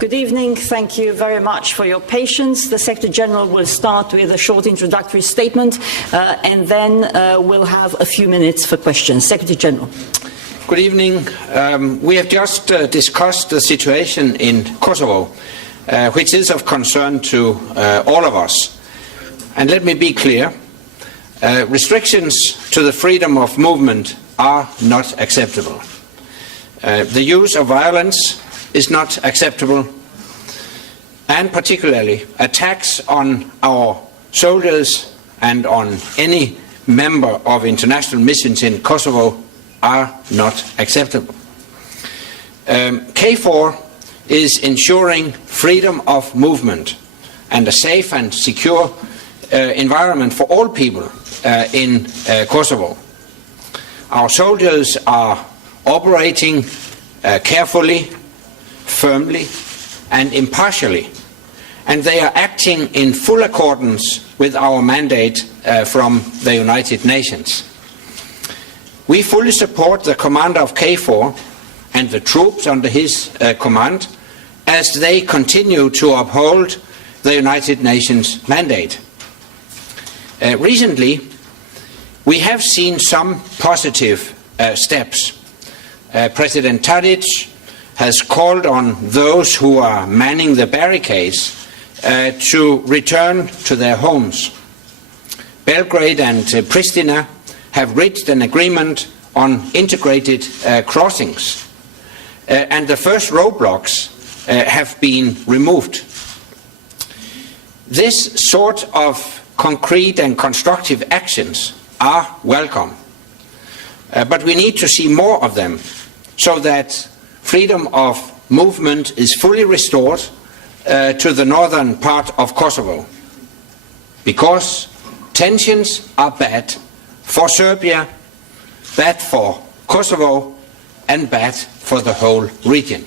Good evening. Thank you very much for your patience. The Secretary General will start with a short introductory statement, and then we'll have a few minutes for questions. Secretary General. Good evening. We have just discussed the situation in Kosovo, which is of concern to all of us. And let me be clear, restrictions to the freedom of movement are not acceptable. The use of violence is not acceptable, and particularly attacks on our soldiers and on any member of international missions in Kosovo are not acceptable. KFOR is ensuring freedom of movement and a safe and secure environment for all people in Kosovo. Our soldiers are operating carefully, firmly and impartially, and they are acting in full accordance with our mandate from the United Nations. We fully support the commander of KFOR and the troops under his command as they continue to uphold the United Nations mandate. Recently, we have seen some positive steps. President Tadic has called on those who are manning the barricades to return to their homes. Belgrade and Pristina have reached an agreement on integrated crossings, and the first roadblocks have been removed. This sort of concrete and constructive actions are welcome, but we need to see more of them so that freedom of movement is fully restored to the northern part of Kosovo, because tensions are bad for Serbia, bad for Kosovo, and bad for the whole region.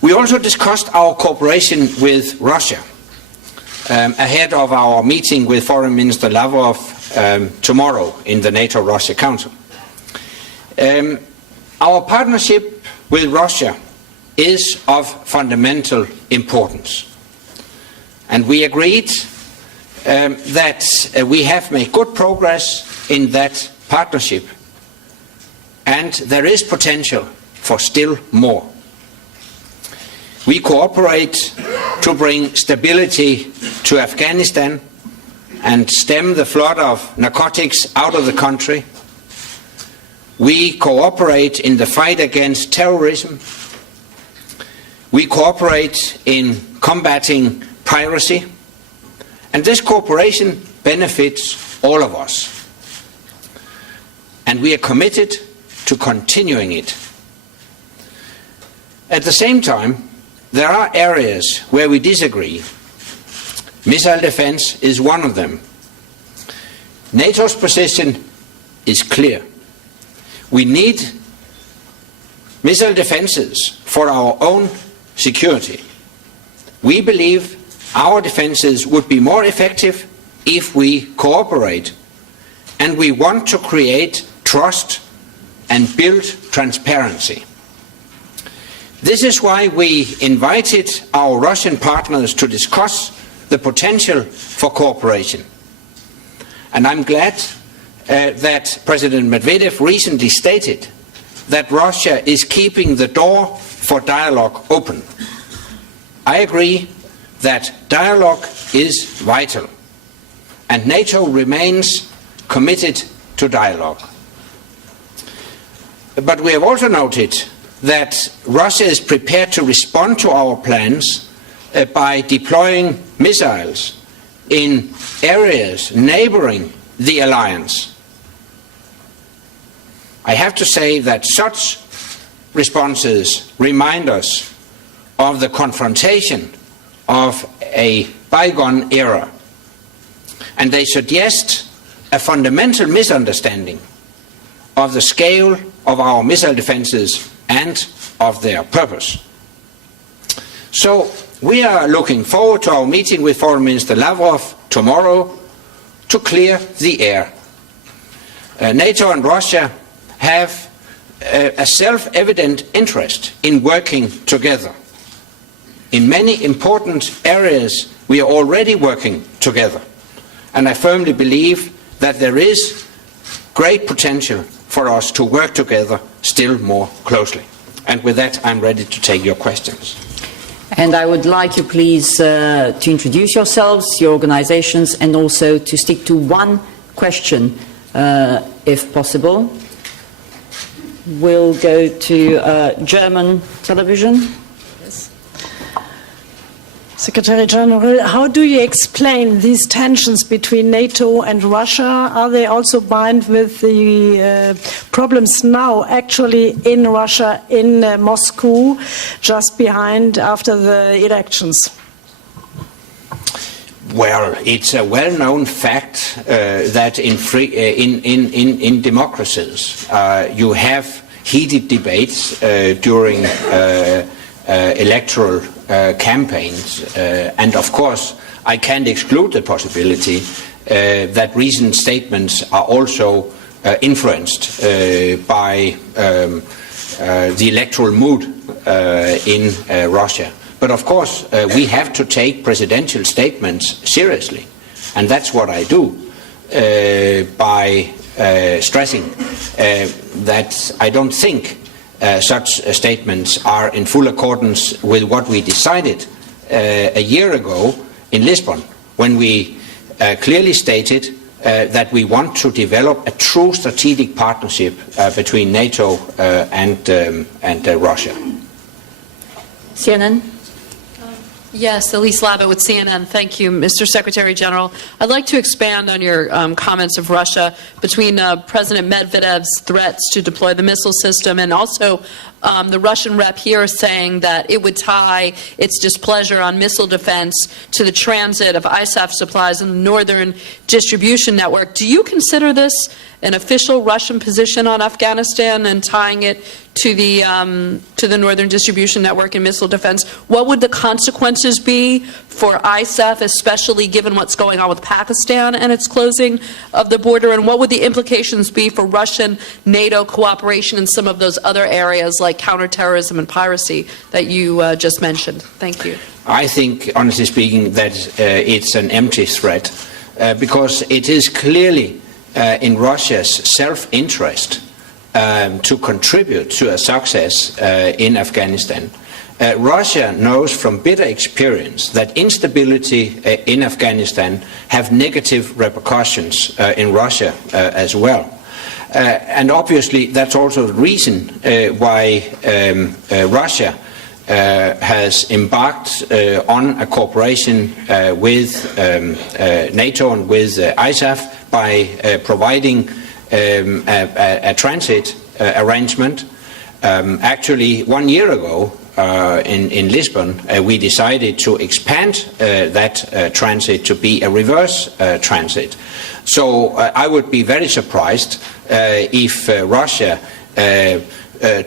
We also discussed our cooperation with Russia ahead of our meeting with Foreign Minister Lavrov tomorrow in the NATO-Russia Council. Our partnership with Russia is of fundamental importance, and we agreed that we have made good progress in that partnership, and there is potential for still more. We cooperate to bring stability to Afghanistan and stem the flood of narcotics out of the country. We cooperate in the fight against terrorism. We cooperate in combating piracy. And this cooperation benefits all of us. And we are committed to continuing it. At the same time, there are areas where we disagree. Missile defense is one of them. NATO's position is clear. We need missile defenses for our own security. We believe our defenses would be more effective if we cooperate, and we want to create trust and build transparency. This is why we invited our Russian partners to discuss the potential for cooperation. And I'm glad that President Medvedev recently stated that Russia is keeping the door for dialogue open. I agree that dialogue is vital, and NATO remains committed to dialogue. But we have also noted that Russia is prepared to respond to our plans by deploying missiles in areas neighboring the alliance. I have to say that such responses remind us of the confrontation of a bygone era, and they suggest a fundamental misunderstanding of the scale of our missile defenses and of their purpose. So we are looking forward to our meeting with Foreign Minister Lavrov tomorrow to clear the air. NATO and Russia have a self-evident interest in working together. In many important areas, we are already working together. And I firmly believe that there is great potential for us to work together still more closely. And with that, I'm ready to take your questions. And I would like you please to introduce yourselves, your organizations, and also to stick to one question if possible. We'll go to German television. Secretary General, how do you explain these tensions between NATO and Russia? Are they also bound with the problems now actually in Russia, in Moscow, just behind after the elections? Well, it's a well-known fact that in democracies you have heated debates during electoral campaigns, and of course I can't exclude the possibility that recent statements are also influenced by the electoral mood in Russia. But of course we have to take presidential statements seriously, and that's what I do by stressing that I don't think such statements are in full accordance with what we decided a year ago in Lisbon, when we clearly stated that we want to develop a true strategic partnership between NATO and Russia. CNN. Yes, Elise Labott with CNN. Thank you, Mr. Secretary General. I'd like to expand on your comments of Russia between President Medvedev's threats to deploy the missile system and also the Russian rep here saying that it would tie its displeasure on missile defense to the transit of ISAF supplies in the Northern Distribution Network. Do you consider this an official Russian position on Afghanistan and tying it to the Northern Distribution Network and missile defense? What would the consequences be for ISAF, especially given what's going on with Pakistan and its closing of the border? And what would the implications be for Russian-NATO cooperation in some of those other areas like counterterrorism and piracy that you just mentioned? Thank you. I think, honestly speaking, that it's an empty threat because it is clearly in Russia's self-interest to contribute to a success in Afghanistan. Russia knows from bitter experience that instability in Afghanistan have negative repercussions in Russia as well. And obviously that's also the reason why Russia has embarked on a cooperation with NATO and with ISAF by providing a transit arrangement. Actually, 1 year ago in Lisbon, we decided to expand that transit to be a reverse transit. So I would be very surprised if Russia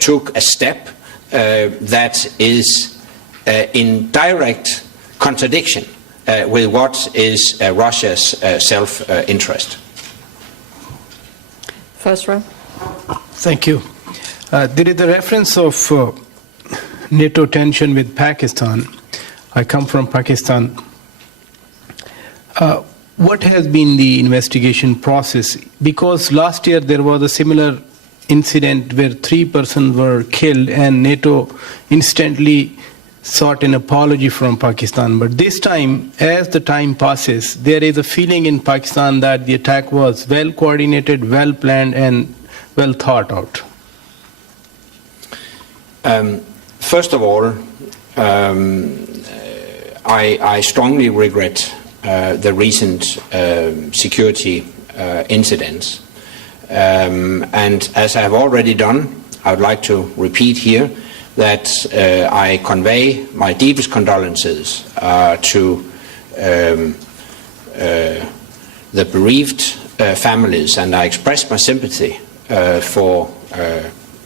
took a step that is in direct contradiction with what is Russia's self-interest. First row. Thank you. There is a reference of NATO tension with Pakistan. I come from Pakistan. What has been the investigation process? Because last year there was a similar incident where 3 persons were killed and NATO instantly sought an apology from Pakistan. But this time, as the time passes, there is a feeling in Pakistan that the attack was well coordinated, well planned, and well thought out. First of all, I strongly regret the recent security incidents. And as I have already done, I would like to repeat here that I convey my deepest condolences to the bereaved families, and I express my sympathy for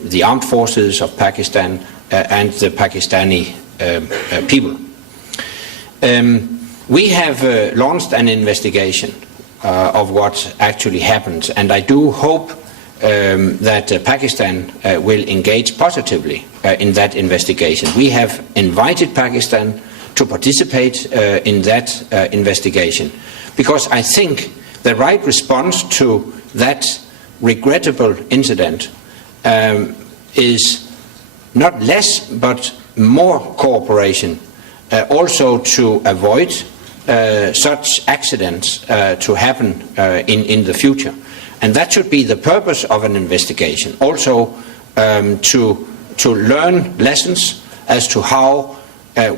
the armed forces of Pakistan and the Pakistani people. We have launched an investigation of what actually happened, and I do hope that Pakistan will engage positively in that investigation. We have invited Pakistan to participate in that investigation, because I think the right response to that regrettable incident is not less but more cooperation, also to avoid such accidents to happen in the future. And that should be the purpose of an investigation, also to learn lessons as to how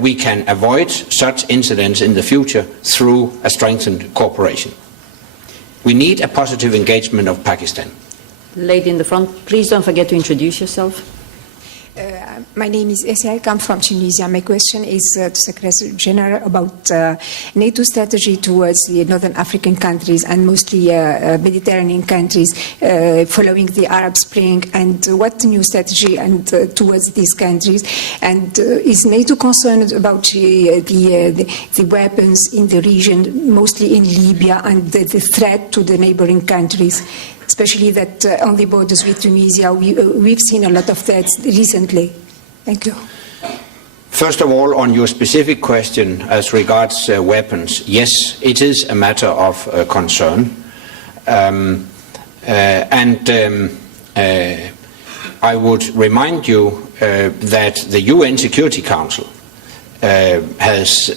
we can avoid such incidents in the future through a strengthened cooperation. We need a positive engagement of Pakistan. Lady in the front, please don't forget to introduce yourself. My name is Essia. I come from Tunisia. My question is to Secretary General about NATO strategy towards the Northern African countries and mostly Mediterranean countries following the Arab Spring, and what new strategy and towards these countries, and is NATO concerned about the weapons in the region, mostly in Libya, and the threat to the neighboring countries? Especially that on the borders with Tunisia, we've seen a lot of threats recently. Thank you. First of all, on your specific question as regards weapons, yes, it is a matter of concern. I would remind you that the UN Security Council has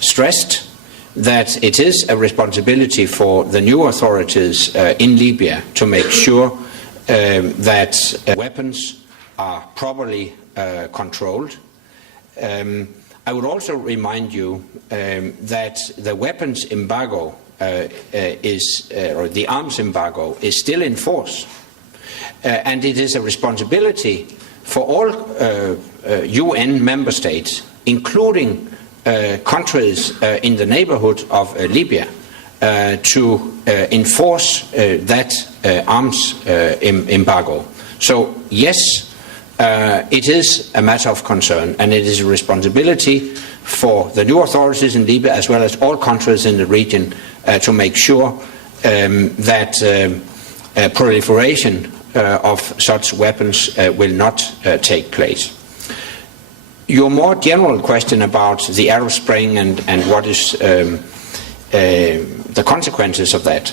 stressed that it is a responsibility for the new authorities in Libya to make sure that weapons are properly controlled. I would also remind you that the weapons embargo or the arms embargo is still in force, and it is a responsibility for all UN member states, including countries in the neighborhood of Libya, to enforce that arms embargo. So yes, it is a matter of concern, and it is a responsibility for the new authorities in Libya as well as all countries in the region to make sure that proliferation of such weapons will not take place. Your more general question about the Arab Spring and what is the consequences of that,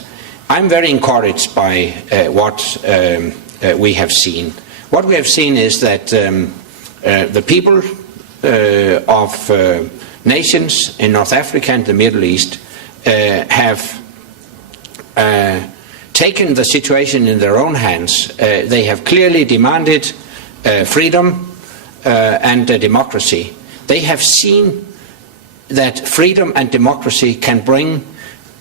I'm very encouraged by what we have seen. What we have seen is that the people of nations in North Africa and the Middle East have taken the situation in their own hands. They have clearly demanded freedom and democracy. They have seen that freedom and democracy can bring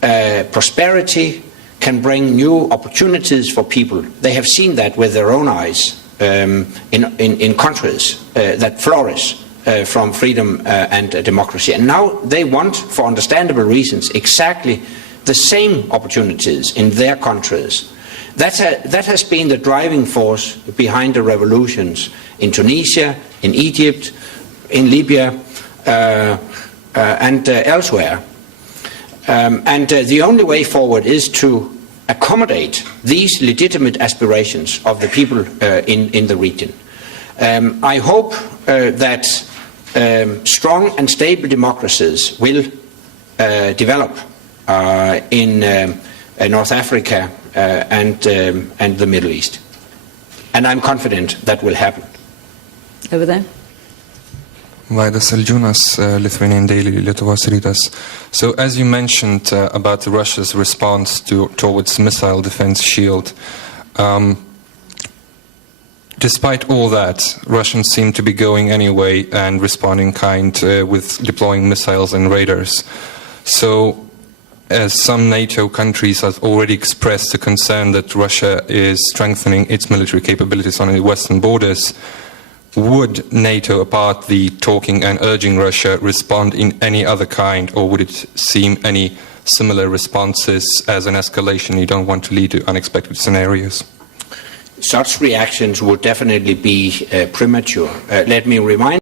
prosperity, can bring new opportunities for people. They have seen that with their own eyes in countries that flourish from freedom and democracy. And now they want, for understandable reasons, exactly the same opportunities in their countries. That has been the driving force behind the revolutions in Tunisia, in Egypt, in Libya, and elsewhere. And the only way forward is to accommodate these legitimate aspirations of the people in the region. I hope that strong and stable democracies will develop in North Africa and the Middle East. And I'm confident that will happen. Over there. Vaidas Aldžiūnas, Lithuanian Daily, Lietuvos Rytas. So as you mentioned about Russia's response towards missile defense shield, despite all that, Russians seem to be going anyway and responding kind with deploying missiles and radars. So as some NATO countries have already expressed a concern that Russia is strengthening its military capabilities on the western borders, would NATO, apart the talking and urging Russia, respond in any other kind, or would it seem any similar responses as an escalation? You don't want to lead to unexpected scenarios. Such reactions would definitely be premature. Let me remind